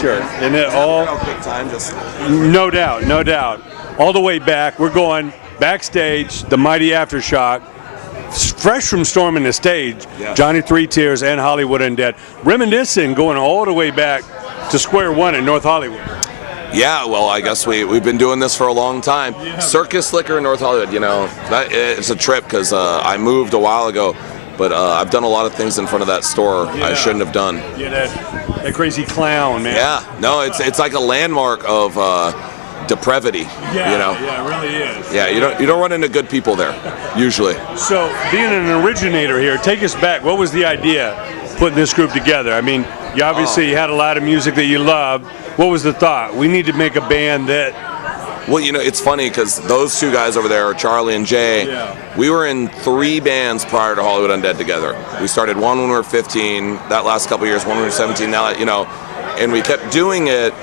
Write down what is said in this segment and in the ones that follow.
T-shirt, and it all. Quick time, just No doubt, no doubt. All the way back, we're going backstage, the mighty Aftershock, fresh from storming the stage, Yeah. Johnny Three Tears and Hollywood Undead, reminiscing, going all the way back to square one in North Hollywood. Yeah, well, I guess we've been doing this for a long time. Yeah. Circus Liquor in North Hollywood, it's a trip because I moved a while ago, but I've done a lot of things in front of that store I shouldn't have done. Yeah, that crazy clown, man. Yeah, no, it's like a landmark of depravity. Yeah, it really is. Yeah, you don't run into good people there, usually. So, being an originator here, take us back. What was the idea putting this group together? I mean, you obviously had a lot of music that you loved. What was the thought? We need to make a band that... Well, it's funny because those two guys over there, Charlie and Jay, we were in 3 bands prior to Hollywood Undead together. We started one when we were 15, that last couple of years, one when we were 17, now, and we kept doing it,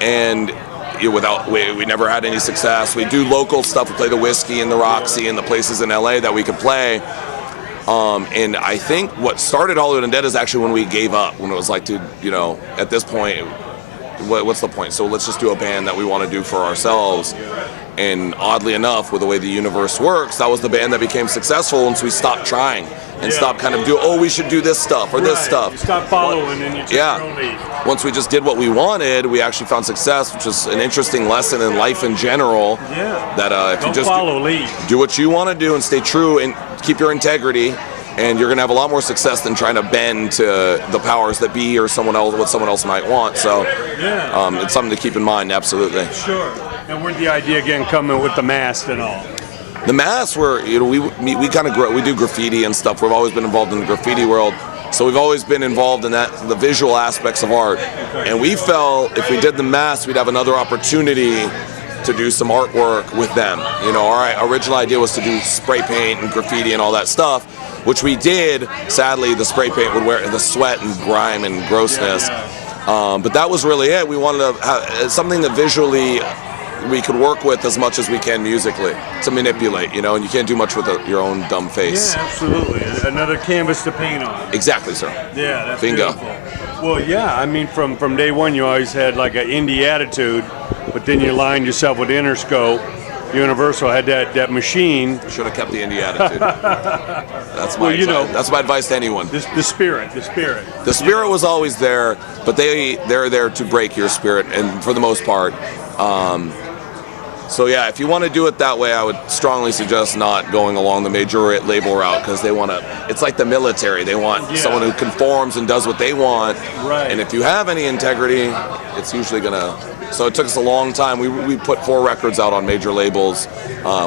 and we never had any success. We do local stuff. We play the Whiskey and the Roxy and the places in LA that we could play. And I think what started Hollywood Undead is actually when we gave up, when it was like, dude, at this point, what's the point? So let's just do a band that we want to do for ourselves. And oddly enough, with the way the universe works, that was the band that became successful once we stopped trying and stopped kind of we should do this stuff or this stuff. You stop following and you take your own lead. Once we just did what we wanted, we actually found success, which is an interesting lesson in life in general. Yeah. That if Don't you just follow lead. Do what you want to do and stay true and keep your integrity, and you're going to have a lot more success than trying to bend to the powers that be or what someone else might want. So it's something to keep in mind, absolutely. Sure. And where'd the idea again coming with the mask and all? The masks were, we kind of we do graffiti and stuff. We've always been involved in the graffiti world. So we've always been involved in the visual aspects of art. And we felt if we did the masks, we'd have another opportunity to do some artwork with them. Our original idea was to do spray paint and graffiti and all that stuff, which we did. Sadly, the spray paint would wear the sweat and grime and grossness. But that was really it. We wanted to have something that visually we could work with as much as we can musically to manipulate, and you can't do much with your own dumb face. Yeah, absolutely. Another canvas to paint on. Exactly, sir. Yeah, that's Bingo. beautiful. Well, yeah, I mean, from day one, you always had like an indie attitude, but then you lined yourself with Interscope. Universal had that machine. Should have kept the indie attitude. That's my that's my advice to anyone. The spirit. The spirit was always there, but they're there to break your spirit, and for the most part. So yeah, if you want to do it that way, I would strongly suggest not going along the major label route, because they want to. It's like the military; they want someone who conforms and does what they want. Right. And if you have any integrity, it's usually gonna. So it took us a long time. We put 4 records out on major labels.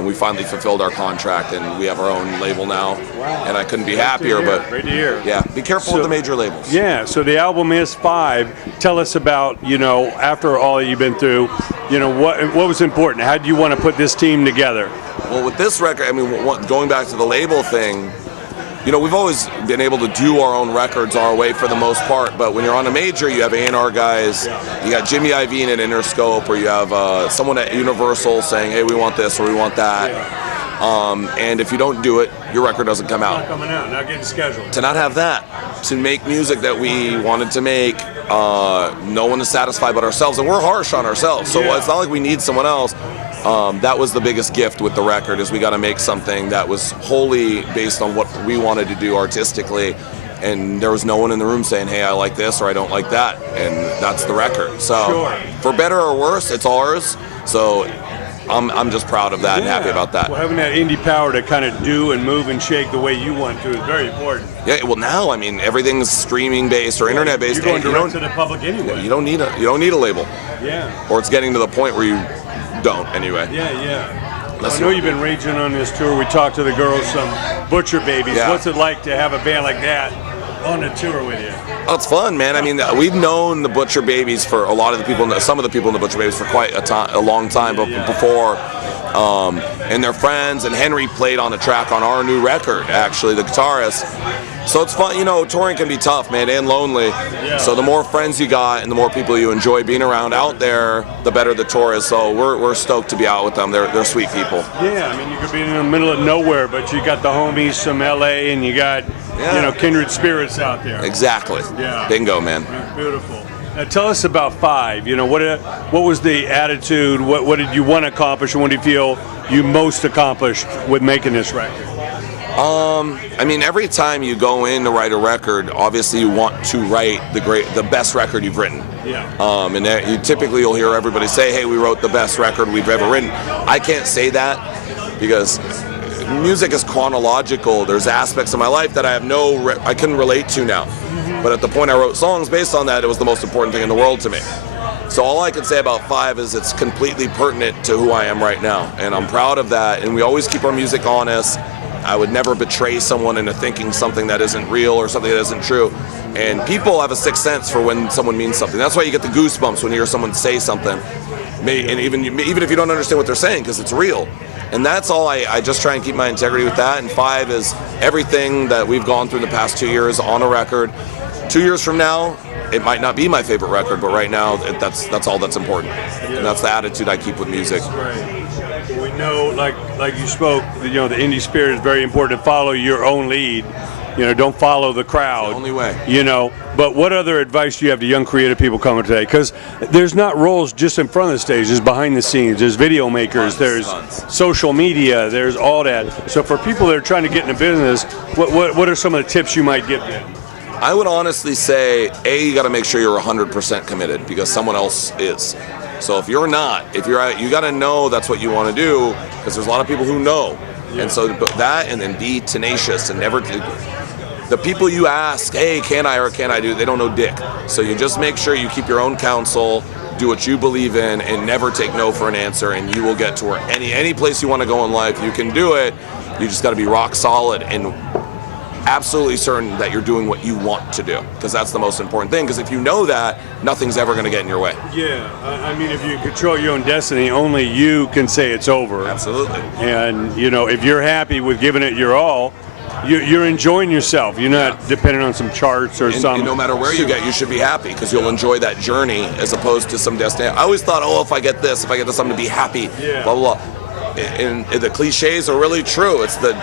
We finally fulfilled our contract, and we have our own label now. Wow. And I couldn't be happier. But great to hear. Yeah, be careful with the major labels. Yeah. So the album is 5. Tell us about after all that you've been through, what was important. How do you want to put this team together? Well, with this record, I mean, going back to the label thing. We've always been able to do our own records our way for the most part, but when you're on a major, you have A&R guys, you got Jimmy Iovine at Interscope, or you have someone at Universal saying, hey, we want this or we want that. And if you don't do it, your record doesn't come out. Not coming out, not getting scheduled. To not have that, to make music that we wanted to make, no one is satisfied but ourselves, and we're harsh on ourselves, so it's not like we need someone else. That was the biggest gift with the record, is we got to make something that was wholly based on what we wanted to do artistically, and there was no one in the room saying, hey, I like this or I don't like that, and that's the record. So for better or worse, it's ours. So I'm just proud of that and happy about that. Well, having that indie power to kind of do and move and shake the way you want to is very important. Yeah, well now, I mean, everything's streaming based or internet based. You're going direct to the public anyway. You don't need a label. Yeah. Or it's getting to the point where you don't anyway. Yeah. Well, I know you've been raging on this tour. We talked to the girls, some Butcher Babies. Yeah. What's it like to have a band like that on the tour with you? Oh, it's fun, man. I mean, we've known the Butcher Babies for some of the people in the Butcher Babies for quite a long time, but before. And they're friends, and Henry played on the track on our new record, actually, the guitarist. So it's fun, touring can be tough, man, and lonely. Yeah. So the more friends you got and the more people you enjoy being around out there, the better the tour is. So we're stoked to be out with them. They're sweet people. Yeah, I mean, you could be in the middle of nowhere, but you got the homies from LA, and you got kindred spirits out there. Exactly. Yeah. Bingo, man. That's beautiful. Now tell us about Five. You know, what was the attitude? What did you want to accomplish, and what do you feel you most accomplished with making this record? I mean, every time you go in to write a record, obviously you want to write the best record you've written. Yeah. And you'll hear everybody say, "Hey, we wrote the best record we've ever written." I can't say that because music is chronological. There's aspects of my life that I couldn't relate to now. But at the point I wrote songs based on that, it was the most important thing in the world to me. So all I can say about Five is it's completely pertinent to who I am right now, and I'm proud of that. And we always keep our music honest. I would never betray someone into thinking something that isn't real or something that isn't true. And people have a sixth sense for when someone means something. That's why you get the goosebumps when you hear someone say something, and even if you don't understand what they're saying, because it's real. And that's all. I just try and keep my integrity with that. And Five is everything that we've gone through the past 2 years on a record. 2 years from now, it might not be my favorite record, but right now, that's all that's important. And that's the attitude I keep with music. Right. We know, like you spoke, you know, the indie spirit is very important to follow your own lead. You know, don't follow the crowd. It's the only way. You know, but what other advice do you have to young creative people coming today? Because there's not roles just in front of the stage. There's behind the scenes. There's video makers. There's social media. There's all that. So for people that are trying to get into business, what are some of the tips you might give them? I would honestly say, you got to make sure you're 100% committed because someone else is. So if you're not, you got to know that's what you want to do because there's a lot of people who know. Yeah. And so that, and then be tenacious and never. The people you ask, hey, can I or can't I do? They don't know dick. So you just make sure you keep your own counsel, do what you believe in, and never take no for an answer. And you will get to where any place you want to go in life, you can do it. You just got to be rock solid and absolutely certain that you're doing what you want to do, because that's the most important thing. Because if you know that, nothing's ever going to get in your way. Yeah, I mean, if you control your own destiny, only you can say it's over. Absolutely. And you know, if you're happy with giving it your all, you're enjoying yourself. You're not dependent on some charts or something. No matter where you get, you should be happy because you'll enjoy that journey as opposed to some destination. I always thought, if I get this, I'm going to be happy. Yeah. Blah blah blah. And the cliches are really true. It's the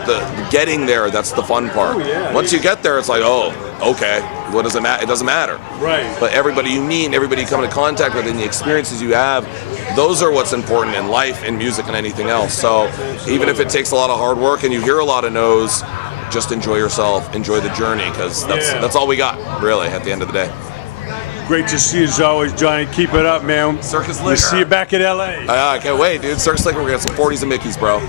getting there that's the fun part. Oh, yeah. Once you get there, it's like, okay, what does it matter? It doesn't matter. Right. But everybody you meet, and everybody you come into contact with, and the experiences you have, those are what's important in life, in music, and anything else. So even if it takes a lot of hard work and you hear a lot of no's, just enjoy yourself, enjoy the journey, because that's all we got, really, at the end of the day. Great to see you as always, Johnny. Keep it up, man. Circus Liquor. We'll see you back at LA. I can't wait, dude. Circus Liquor, we're going to get some 40s and Mickeys, bro.